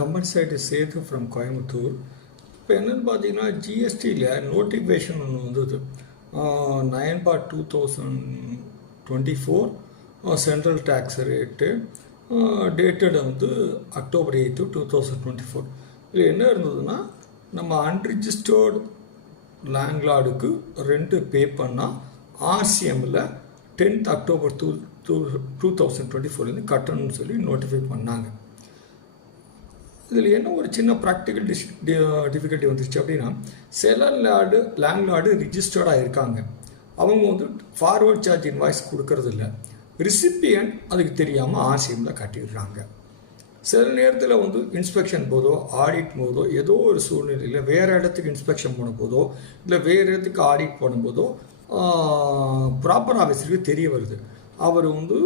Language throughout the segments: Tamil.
Compensate Setu from Coimbatore. இப்போ என்னென்னு பார்த்தீங்கன்னா, ஜிஎஸ்டியில் நோட்டிஃபிகேஷன் ஒன்று வந்தது. 9/2024 சென்ட்ரல் டேக்ஸ் ரேட்டு டேட்டட் வந்து October 8, 2024. இதில் என்ன இருந்ததுன்னா, நம்ம அன்ரிஜிஸ்டர்டு லேண்ட்லார்டுக்கு ரெண்ட் பே பண்ணால் ஆர்சிஎம்மில் 10th October 2024 கட்டணும்னு சொல்லி நோட்டிஃபை பண்ணாங்க. இதில் என்ன ஒரு சின்ன ப்ராக்டிக்கல் டிஃபிகல்ட்டி வந்துருச்சு அப்படின்னா, சில லேண்ட்லார்டு ரிஜிஸ்டர்டாக இருக்காங்க. அவங்க வந்து ஃபார்வர்ட் சார்ஜ் இன்வாய்ஸ் கொடுக்கறது இல்லை. ரிசிப்பியன்ட் அதுக்கு தெரியாமல் ஆர்சிஎம்மில் கட்டிடுறாங்க. சில நேரத்தில் வந்து இன்ஸ்பெக்ஷன் போதோ ஆடிட் போதோ ஏதோ ஒரு சூழ்நிலையில் வேறு இடத்துக்கு இன்ஸ்பெக்ஷன் போன போதோ இல்லை வேறு இடத்துக்கு ஆடிட் பண்ணும்போதோ ப்ராப்பர் ஆஃபீஸருக்கு தெரிய வருது, அவர் வந்து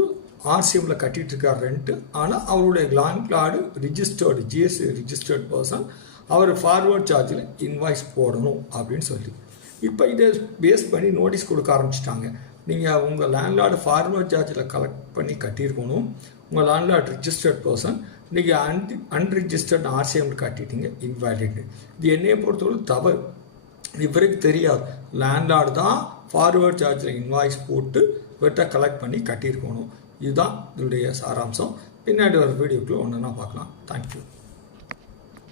ஆர்சிஎம்மில் கட்டிகிட்டு இருக்கார் ரெண்ட்டு. ஆனால் அவருடைய landlord registered GST registered person, அவர் ஃபார்வர்ட் சார்ஜில் இன்வாய்ஸ் போடணும் அப்படின்னு சொல்லி இப்போ இதை பேஸ் பண்ணி நோட்டீஸ் கொடுக்க ஆரம்பிச்சிட்டாங்க. நீங்கள் உங்கள் லேண்ட்லார்டு ஃபார்வர்ட் சார்ஜில் கலெக்ட் பண்ணி கட்டியிருக்கணும். உங்கள் லேண்ட்லார்டு ரிஜிஸ்டர்ட் பர்சன், நீங்கள் அன்ரிஜிஸ்டர்ட் ஆர்சிஎம் கட்டிட்டீங்க, இன்வேலிட். இது என்னையை பொறுத்தவரை தவறு. இவருக்கு தெரியாது, லேண்ட்லார்டு தான் ஃபார்வர்ட் சார்ஜில் இன்வாய்ஸ் போட்டு வெட்ட கலெக்ட் பண்ணி கட்டியிருக்கணும். இதுதான் இதனுடைய சாராம்சம். பின்னாடி ஒரு வீடியோக்குள்ளே ஒன்றுனா பார்க்கலாம். தேங்க்யூ.